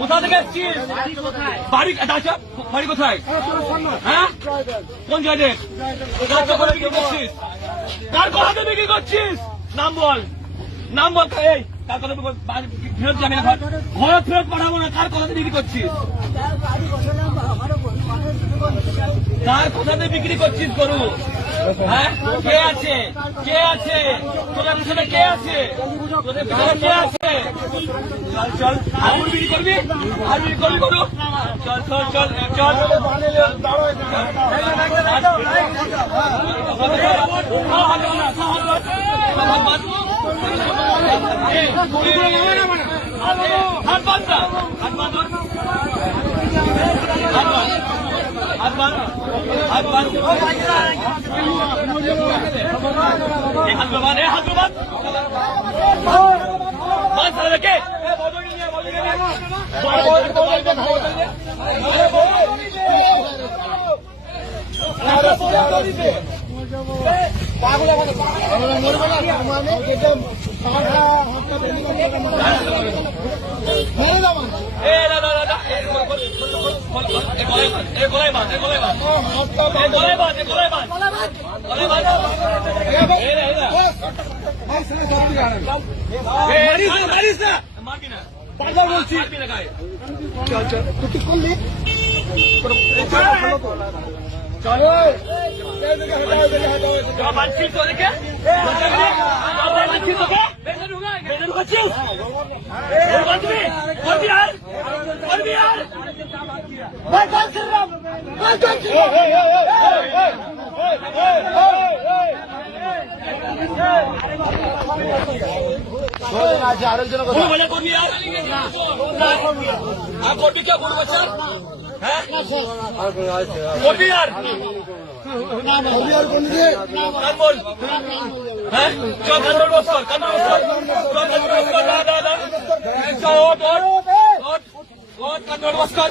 কোথা থেকে এসছিস? বাড়ি কোথায়? হ্যাঁ, কোন জায়গায় বিক্রি করছিস? কার কথাতে বিক্রি করছিস? নাম বল, নাম বল। এই কার কথা ফেরত যাবে না, ঘর ফেরত পাঠাবো না। কার কথাতে বিক্রি করছিস? কার কথাতে বিক্রি করছিস গরু? হ্যাঁ, কে আছে? কে আছে তোদের পিছনে? কে আছে তোদের পিছনে? কে আছে? চল চল, আর বিক্রি করবি? আর বিক্রি করবি গরু? চল চল চল চল। হাত বাঁধ না, হাত বাঁধ, হাত বাঁধ, হাত বাঁধ, আরেকজন করবি क्या बोल बच्चा? করবি আর কানমোল, হ্যাঁ চল কানমোল বস কর, কানমোল বস কর, চল কানমোল বস কর, দাদা দাদা, ওট ওট ওট ওট কানমোল বস কর।